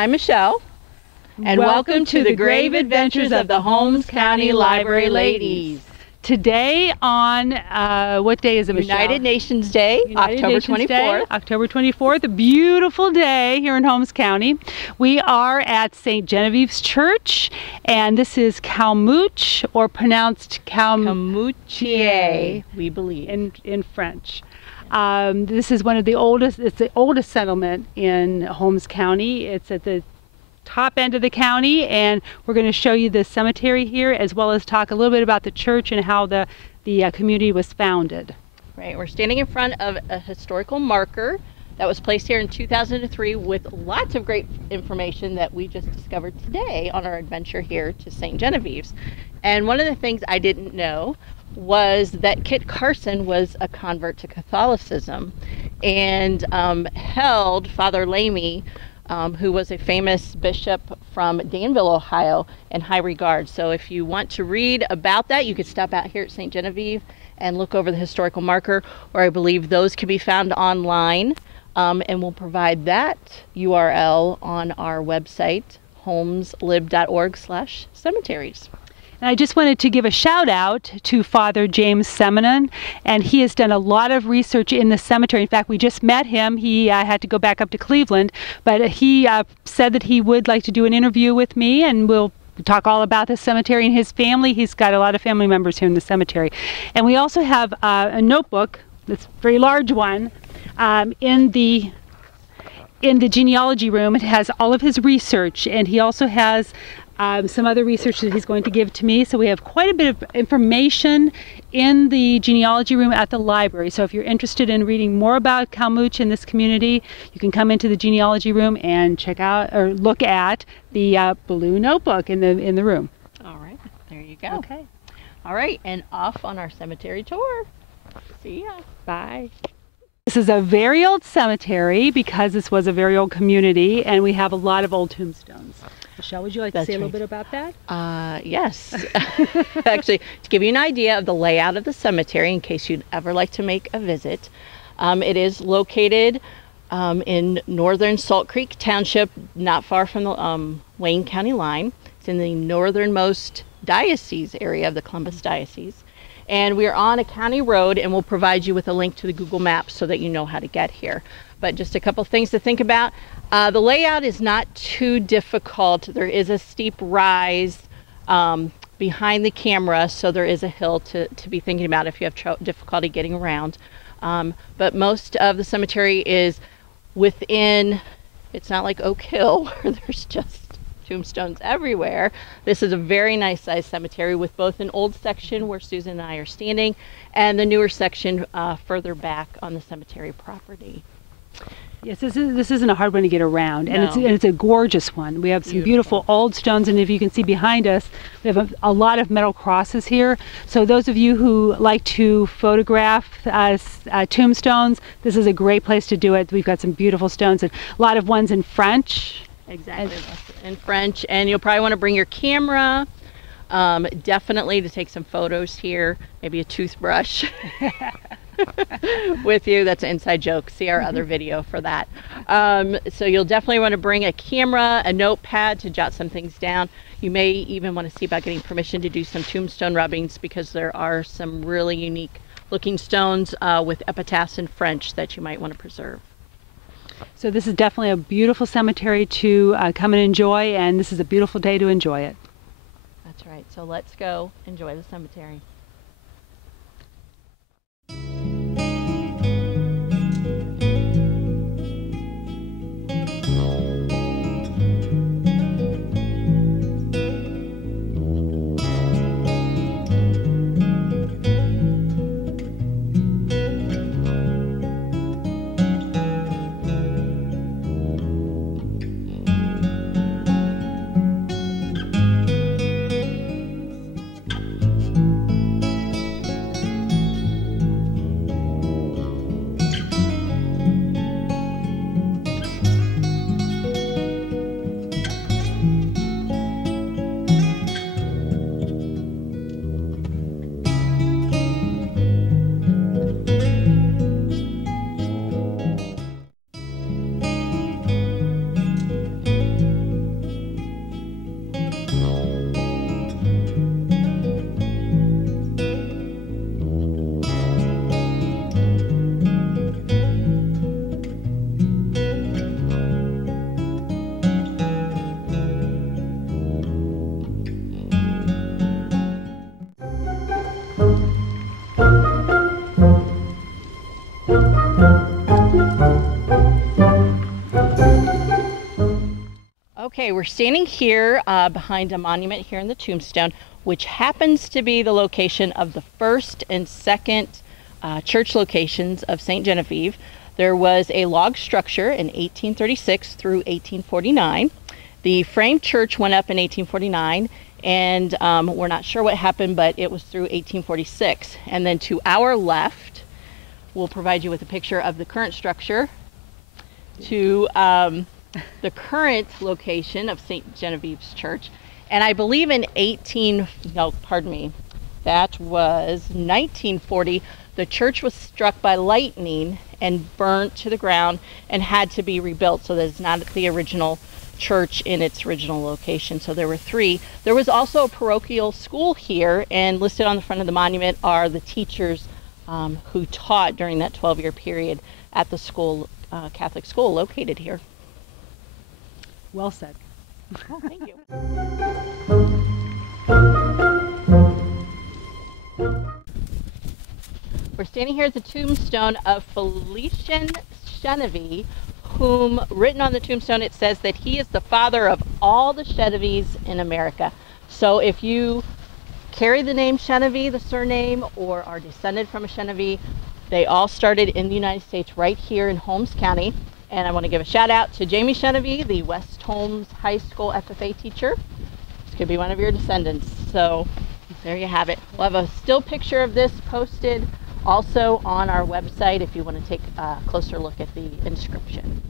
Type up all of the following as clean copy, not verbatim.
I'm Michelle, and welcome to the grave adventures of the Holmes County Library Ladies. Today on, what day is it, Michelle? United Nations Day, October 24th. October 24th, a beautiful day here in Holmes County. We are at St. Genevieve's Church, and this is Calmoutier, or pronounced Calmoutier, we believe. In French. This is one of the oldest, it's the oldest settlement in Holmes County. It's at the top end of the county, and we're going to show you the cemetery here, as well as talk a little bit about the church and how the community was founded. Right, we're standing in front of a historical marker that was placed here in 2003 with lots of great information that we just discovered today on our adventure here to St. Genevieve's. And one of the things I didn't know was that Kit Carson was a convert to Catholicism and held Father Lamy, who was a famous bishop from Danville, Ohio, in high regard. So if you want to read about that, you could stop out here at St. Genevieve and look over the historical marker, or I believe those can be found online, and we'll provide that URL on our website, holmeslib.org/cemeteries. And I just wanted to give a shout out to Father James Seminon, and he has done a lot of research in the cemetery. In fact, we just met him. He had to go back up to Cleveland, but he said that he would like to do an interview with me, and we'll talk all about the cemetery and his family. He's got a lot of family members here in the cemetery. And we also have a notebook, this very large one, in the genealogy room. It has all of his research, and he also has some other research that he's going to give to me. So we have quite a bit of information in the genealogy room at the library. So if you're interested in reading more about Calmoutier in this community, you can come into the genealogy room and check out or look at the blue notebook in the room. All right, there you go. Okay. All right, and off on our cemetery tour. See ya. Bye. This is a very old cemetery because this was a very old community, and we have a lot of old tombstones. Michelle, would you like to say a little bit about that? Yes. Actually, to give you an idea of the layout of the cemetery, in case you'd ever like to make a visit, it is located in northern Salt Creek Township, not far from the Wayne County line. It's in the northernmost diocese area of the Columbus Diocese. And we are on a county road, and we'll provide you with a link to the Google Maps so that you know how to get here. But just a couple things to think about. The layout is not too difficult. There is a steep rise behind the camera, so there is a hill to be thinking about if you have difficulty getting around. But most of the cemetery is within, it's not like Oak Hill where there's just tombstones everywhere. This is a very nice sized cemetery with both an old section where Susan and I are standing and the newer section further back on the cemetery property. Yes, this isn't a hard one to get around, No. and it's a gorgeous one. We have some beautiful old stones, and if you can see behind us, we have a lot of metal crosses here. So those of you who like to photograph tombstones, this is a great place to do it. We've got some beautiful stones, and a lot of ones in French. Exactly, in French, and you'll probably want to bring your camera, definitely to take some photos here, maybe a toothbrush with you. That's an inside joke. See our other video for that. So you'll definitely want to bring a camera, a notepad to jot some things down. You may even want to see about getting permission to do some tombstone rubbings, because there are some really unique looking stones with epitaphs in French that you might want to preserve. So this is definitely a beautiful cemetery to come and enjoy, and this is a beautiful day to enjoy it. That's right. So let's go enjoy the cemetery. we're standing here behind a monument here in the tombstone, which happens to be the location of the first and second church locations of St. Genevieve. There was a log structure in 1836 through 1849. The frame church went up in 1849, and we're not sure what happened, but it was through 1846. And then to our left, we'll provide you with a picture of the current structure to the current location of St. Genevieve's Church. And I believe in that was 1940, the church was struck by lightning and burnt to the ground and had to be rebuilt. So that's not the original church in its original location. So there were three. There was also a parochial school here, and listed on the front of the monument are the teachers who taught during that 12-year period at the school, Catholic school located here. Well said. Oh, thank you. We're standing here at the tombstone of Felician Genevieve, whom, written on the tombstone, it says that he is the father of all the Genevieve in America. So if you carry the name Genevieve, the surname, or are descended from a Genevieve, they all started in the United States right here in Holmes County. And I want to give a shout out to Jamie Genevieve, the West Holmes High School FFA teacher. This could be one of your descendants. So there you have it. We'll have a still picture of this posted also on our website if you want to take a closer look at the inscription.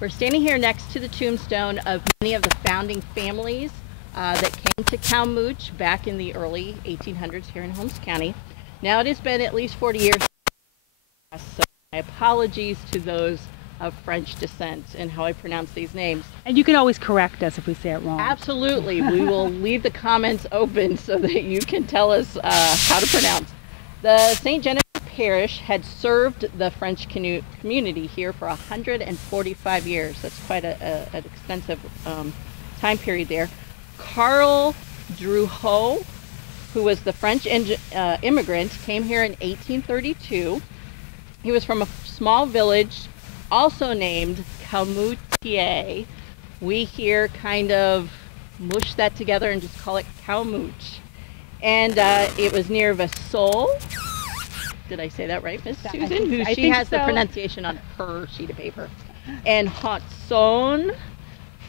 We're standing here next to the tombstone of many of the founding families that came to Calmoutier back in the early 1800s here in Holmes County. Now it has been at least 40 years, so my apologies to those of French descent and how I pronounce these names. And you can always correct us if we say it wrong. Absolutely. We will leave the comments open so that you can tell us how to pronounce. The St. Genevieve Parish had served the French community here for 145 years. That's quite an extensive time period there. Carl Drouhot, who was the French immigrant, came here in 1832. He was from a small village also named Calmoutier. We here kind of mush that together and just call it Calmouche. And it was near Vesoul. Did I say that right, Miss Susan? She has the pronunciation on her sheet of paper. And Haute-Saône,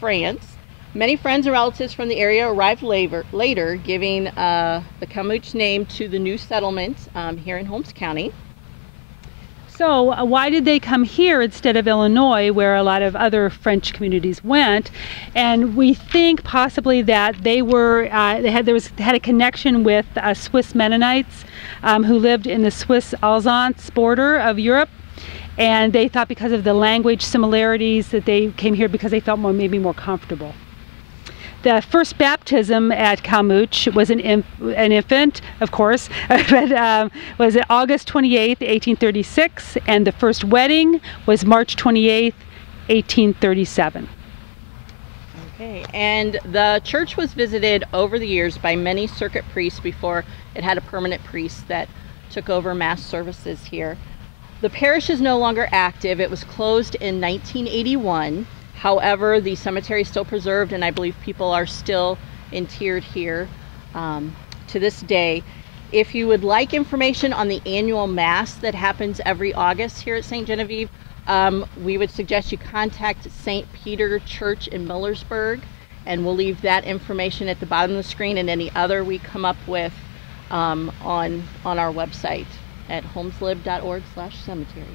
France. Many friends and relatives from the area arrived later, giving the Calmouche name to the new settlement here in Holmes County. So why did they come here instead of Illinois, where a lot of other French communities went? And we think possibly that they were had a connection with Swiss Mennonites who lived in the Swiss Alsace border of Europe. And they thought because of the language similarities that they came here because they felt maybe more comfortable. The first baptism at Calmoutier was an infant, of course, but was August 28th, 1836, and the first wedding was March 28th, 1837. Okay, and the church was visited over the years by many circuit priests before it had a permanent priest that took over mass services here. The parish is no longer active. It was closed in 1981. However, the cemetery is still preserved, and I believe people are still interred here to this day. If you would like information on the annual Mass that happens every August here at St. Genevieve, we would suggest you contact St. Peter Church in Millersburg, and we'll leave that information at the bottom of the screen and any other we come up with on our website at homeslib.org/cemeteries.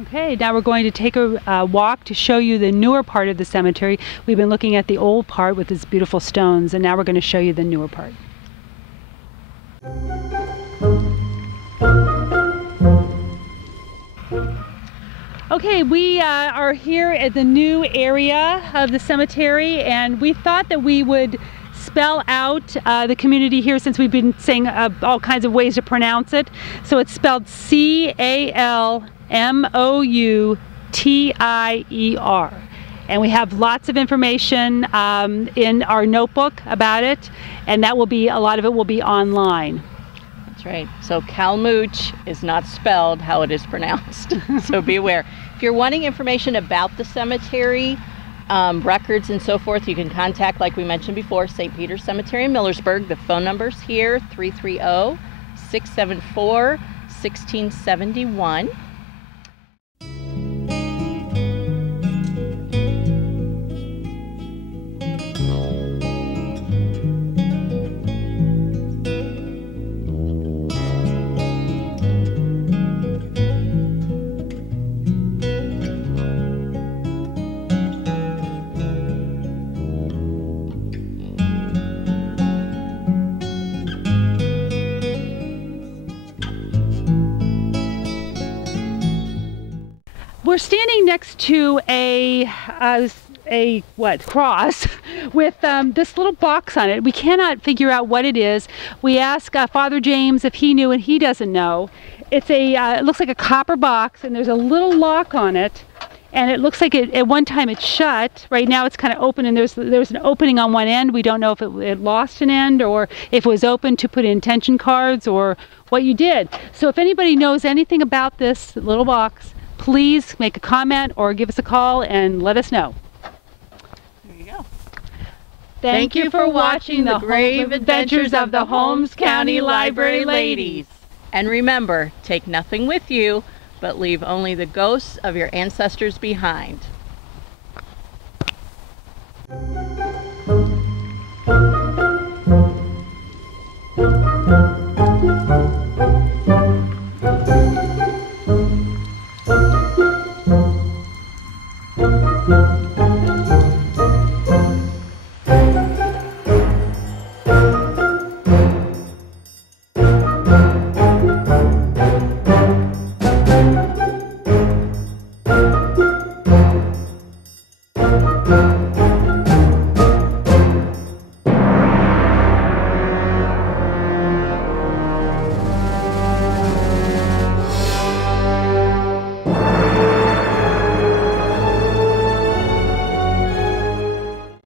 Okay, now we're going to take a walk to show you the newer part of the cemetery. We've been looking at the old part with its beautiful stones, and now we're going to show you the newer part. Okay, we are here at the new area of the cemetery, and we thought that we would spell out the community here since we've been saying all kinds of ways to pronounce it. So it's spelled C-A-L-M-O-U-T-I-E-R. And we have lots of information in our notebook about it, and that will be, a lot of it will be online. That's right. So Calmoutier is not spelled how it is pronounced. So be aware. If you're wanting information about the cemetery, records and so forth, you can contact, like we mentioned before, St. Peter's Cemetery in Millersburg. The phone number's here, 330-674-1671. We're standing next to a cross with this little box on it. We cannot figure out what it is. We asked Father James if he knew, and he doesn't know. It's it looks like a copper box, and there's a little lock on it, and it looks like at one time it's shut. Right now it's kind of open, and there's an opening on one end. We don't know if it lost an end or if it was open to put in intention cards or what you did. So if anybody knows anything about this little box, please make a comment or give us a call and let us know. There you go. Thank you for watching the grave adventures of the Holmes County Library Ladies. And remember, take nothing with you, but leave only the ghosts of your ancestors behind.